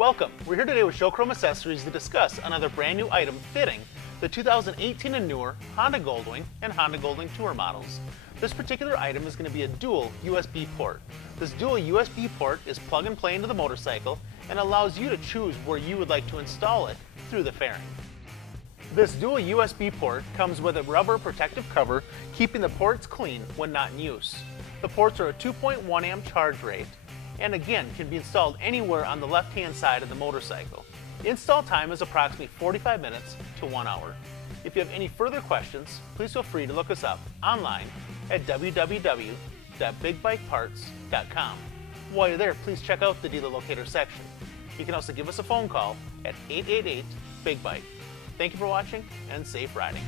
Welcome! We're here today with Showchrome Accessories to discuss another brand new item fitting the 2018 and newer Honda Gold Wing and Honda Gold Wing Tour models. This particular item is going to be a dual USB port. This dual USB port is plug and play into the motorcycle and allows you to choose where you would like to install it through the fairing. This dual USB port comes with a rubber protective cover, keeping the ports clean when not in use. The ports are a 2.1 amp charge rate and again can be installed anywhere on the left hand side of the motorcycle. Install time is approximately 45 minutes to 1 hour. If you have any further questions, please feel free to look us up online at www.bigbikeparts.com. While you're there, please check out the dealer locator section. You can also give us a phone call at 888-BIG-BIKE. Thank you for watching and safe riding.